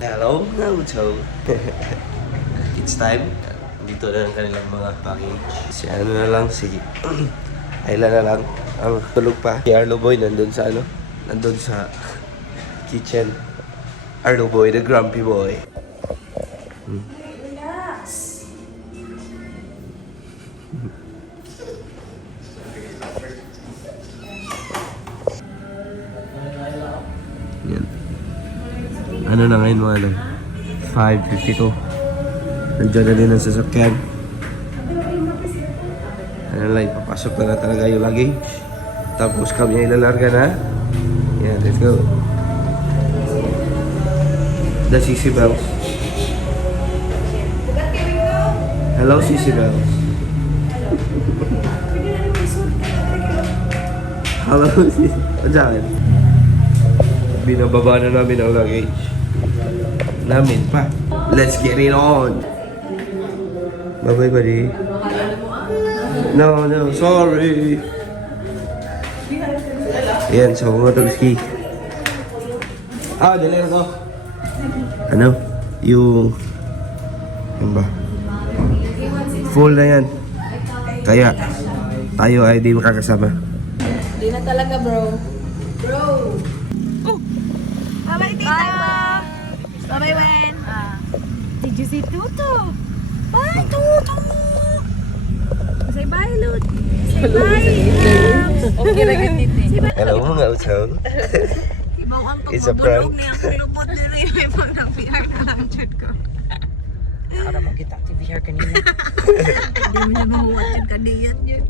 Hello, Naruto. It's time. Dito na ang kanilang mga package. Si ano na lang, si Ayla na lang. Ang tulog pa. Si Arlo Boy nandun sa ano? Nandun sa kitchen. Arlo Boy, the grumpy boy. Relax. Yan. Ano na ngayon mga lang? 5:52. Nandiyan na din ang sasakyan. Ano lang, papasok na talaga yung luggage. Tapos kami ay lalarga na. Yan, let's go. The Sissy Bells. Hello, Sissy Bells. Hello, Sissy. Diyan. Binababa na namin ang luggage. Namin pa. Let's get it on. Bye-bye, buddy. No, sorry. Ayan, so mga tulski. Dali na ko. Ano? Yung ba? Full na yan. Kaya, tayo ay di makakasama. Di na talaga, bro. Bro! Bye-bye, tita! Bye-bye, Wen! Did you see Tuto? Bye, Tuto! Say bye, Lud! Say bye! Okay na ganiti. Hello mga utang. It's a prank. Niya ang lubot na rin yung mga VR na lang ko. Para mo kita si VR kanina. Hindi mo na mahuwat yung kadiyan yun.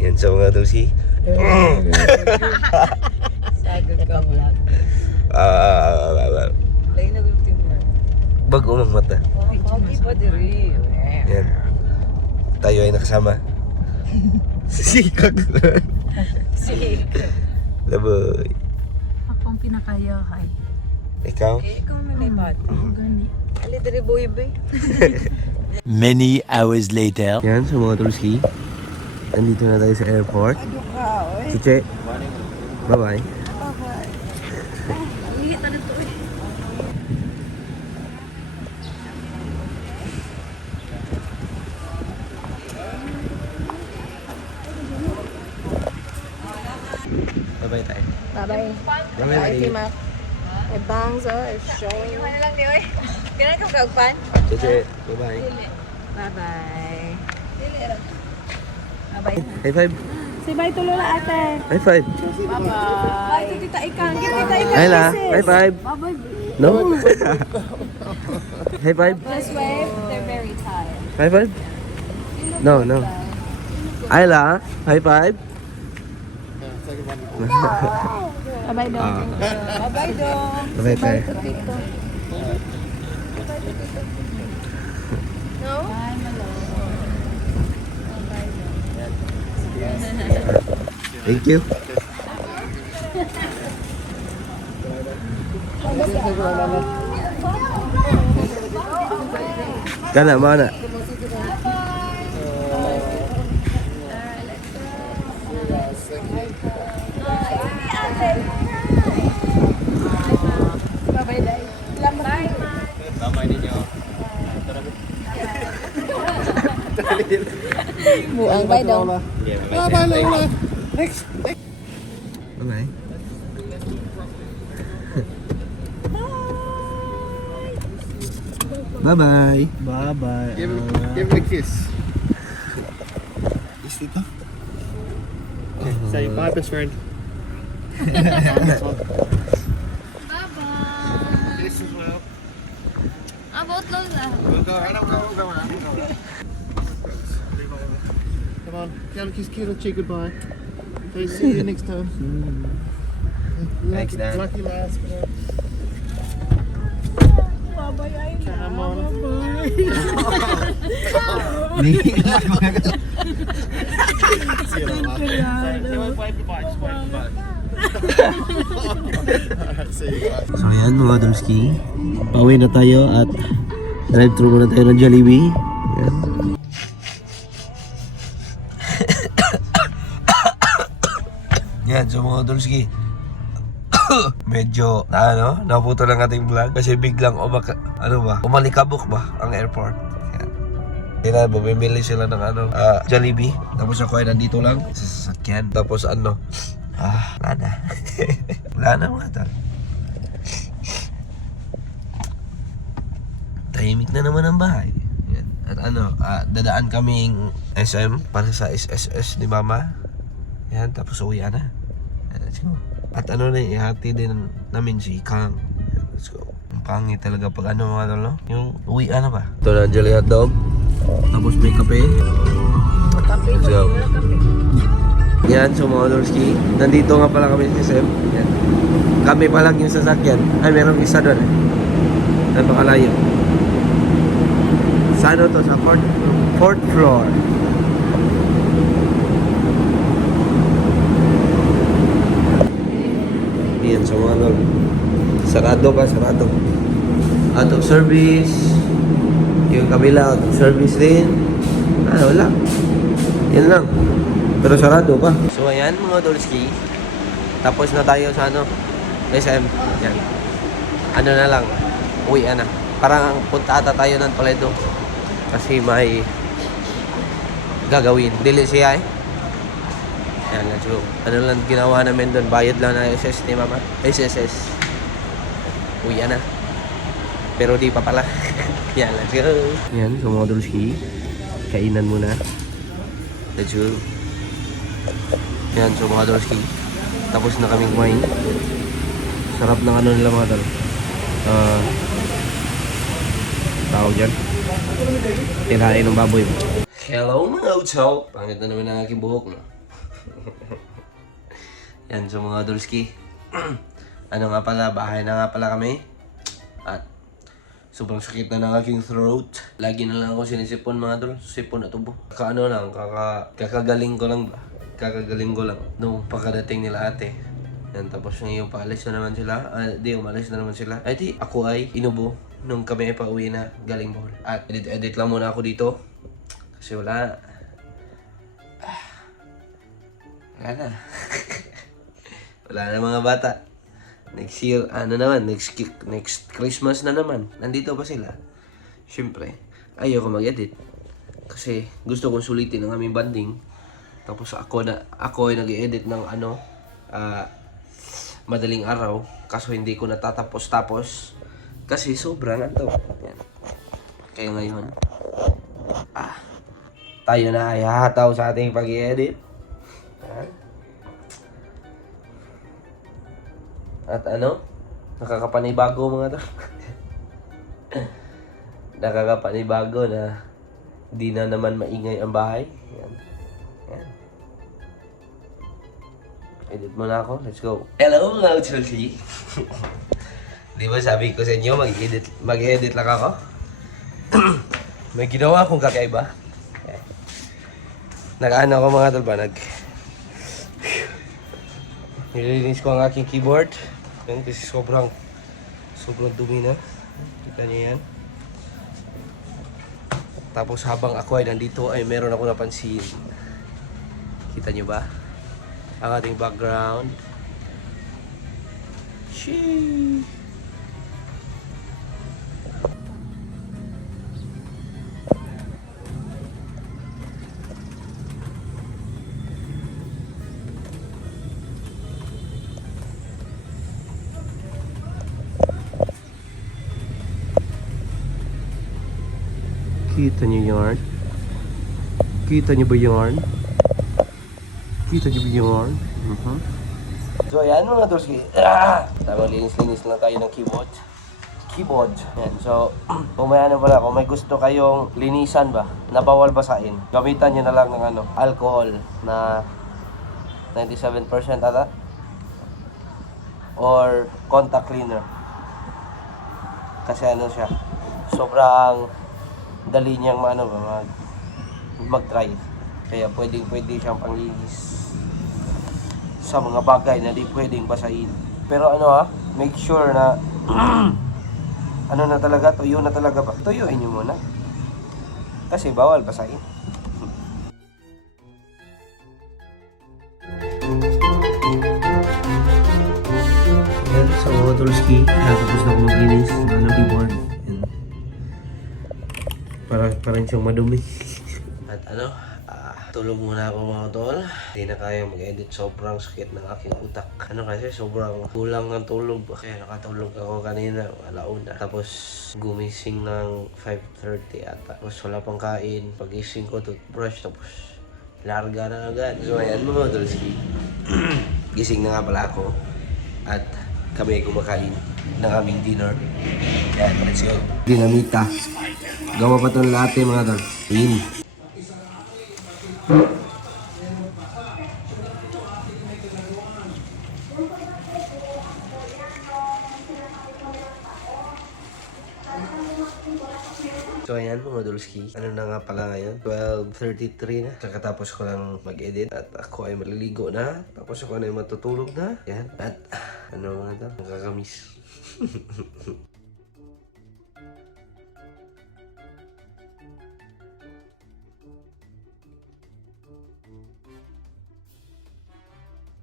Yan sa mga tulski. Sagod ka vlog. Lain na gusto mo. Bago ang mata. Pogi pa diri. Yan. Tayo ay nakasama. Sikag. Sige. Laboy. Akong pinakayahay. Ikaw? Ikaw man may bata. Gani. Ali diri boy boy. Many hours later. Yan sa mga tulski. Nandito na tayo sa airport. Chiche. Bye-bye. Liit na dito eh. Bye-bye tayo. Bye-bye. Bye-bye. Mac. My bangs are showing. Ano lang niyo eh. Kailan ka kagpan? Chiche. Bye-bye. Bye-bye. Bye-bye. High five. Say bye to Lola ate. High five. Bye-bye. Bye to Tita Ikang. Give Tita Ikang Ayla. kisses. High five. Bye-bye. No? High five. Just wave. They're very tired. High five. No. Ayla. High five. Bye-bye dong. Bye-bye dong. Bye tayo. Tito. No? Bye, Malo. Thank you. Kana, mana? Bye-bye, Day. Bye. Buang bye dong. Bye-bye. Bye-bye. Bye-bye. Give me a kiss. Is ito? Say bye, best friend. Bye-bye. This as well. About Lola. We'll go. I don't go. We'll go around. Come on, give a kiss, kid, and say goodbye. Okay, see you next time. Thanks, Dan. Lucky last. Bye-bye, Ayla. Come on. See you later. Wave goodbye. Just wave goodbye. See you guys. So ayan mga Dumski, pauwi na tayo at drive-thru muna tayo ng Jollibee. Ayan. Yan, so mga Dolski. Medyo, naputo lang ating vlog. Kasi biglang, umalikabok ba ang airport. Yan. Kaya bumibili sila ng Jollibee. Tapos ako ay nandito lang sa sasakyan. Tapos wala na. Wala na mga tal. Tahimik na naman ang bahay. Yan. At dadaan kaming SM para sa SSS ni Mama. Yan, tapos uwi na. Yan, let's go. At ihati din namin si Kang. Yan, let's go. Ang pangit talaga pag mga tol, no? Yung uwi na ba? Ito na ang jelly hotdog. Tapos may kape. Let's go. Yan, so mga Dolski. Nandito nga pala kami sa SM. Yan. Kami pa lang yung sasakyan. Ay, merong isa doon eh. Napakalayo. Sa to? Sa fourth floor. Yan, so mga tol. Sarado. Out of service. Yung kabila, out of service din. Wala. Yan lang. Pero sarado pa. So ayan mga Dolski. Tapos na tayo sa SM. Yan. Na lang. Uwi na. Parang punta ata tayo ng Toledo. Kasi may gagawin. Dili siya eh. Yan, let's go. Lang ginawa namin doon. Bayad lang na SS ni Mama. SSS. Uwi na. Pero di pa pala. Yan, let's go. Yan, so mga Dolski. Kainan muna. Let's go. Yan, so mga Dolski. Tapos na kaming kumain. Sarap ng nila mga tol. Tawag dyan. Tirahin ng baboy. Hello mga utsaw. Pangit na naman ang aking buhok, no? Yan, so mga Dolski. Nga pala, bahay na nga pala kami. At sobrang sakit na ng aking throat. Lagi na lang ako sinisipon mga tol. Sipon at tubo. Kakagaling ko lang ba? Kakagaling ko lang nung pagkadating nila ate. Yan, tapos ngayon paalis na naman sila. Umalis na naman sila. Ay di, ako ay inubo nung kami ay pauwi na galing Bohol. At edit lang muna ako dito. Kasi wala na. Wala na mga bata. Next year, next Christmas na naman. Nandito pa sila. Siyempre, ayoko mag-edit. Kasi gusto kong sulitin ang aming banding. Tapos ako ay nag-edit ng madaling araw. Kaso hindi ko natatapos-tapos. Kasi sobrang Yan. Kaya ngayon, tayo na ay hahataw sa ating pag-i-edit. At nakakapanibago mga to. Nakakapanibago na di na naman maingay ang bahay. Yan. Edit muna ako. Let's go. Hello mga Chelsea. Di ba sabi ko sa inyo, mag-edit lang ako? May ginawa akong kakaiba. Nag-ano ako mga tol ba? Nililinis ko ang aking keyboard. Yan, kasi sobrang dumi na. Kita niyo yan. Tapos habang ako ay nandito ay meron ako napansin. Kita niyo ba? Ang ating background. Sheesh! Kita niyo yarn? Kita niyo ba yarn? Kita niyo ba yarn? So ayan mga Dolski. Tama, linis-linis lang tayo ng keyboard. Yan. So, kung may gusto kayong linisan ba, na bawal basahin, gamitan nyo na lang ng alcohol na 97% ata. Or contact cleaner. Kasi siya, sobrang dali niyang mag-dry. Kaya pwede siyang panglinis sa mga bagay na di pwedeng basahin. Pero make sure na na talaga, tuyo na talaga ba? Tuyuin nyo muna. Kasi bawal basahin. Tulski. Tapos na ako maglinis ng keyboard. Yan. Parang siyang madumi. At tulog muna ako mga tol. Hindi na kaya mag-edit. Sobrang sakit ng aking utak. Kasi sobrang kulang ng tulog. Kaya nakatulog ako kanina. Alauna. Tapos gumising ng 5:30 ata. Tapos wala pang kain. Pagising ko, toothbrush. Tapos larga na agad. So ayan mga Tulski. Gising na nga pala ako. At kami kumakain ng aming dinner. Yan, let's go. Dinamita. Gawa pa itong latte mga tol. Yun. So ayan mga Dulski, ano na nga pala ngayon? 12:33 na. Kakatapos ko lang mag-edit at ako ay maliligo na. Tapos ako na ay matutulog na. Yan. At ano mga tol, nakakamiss.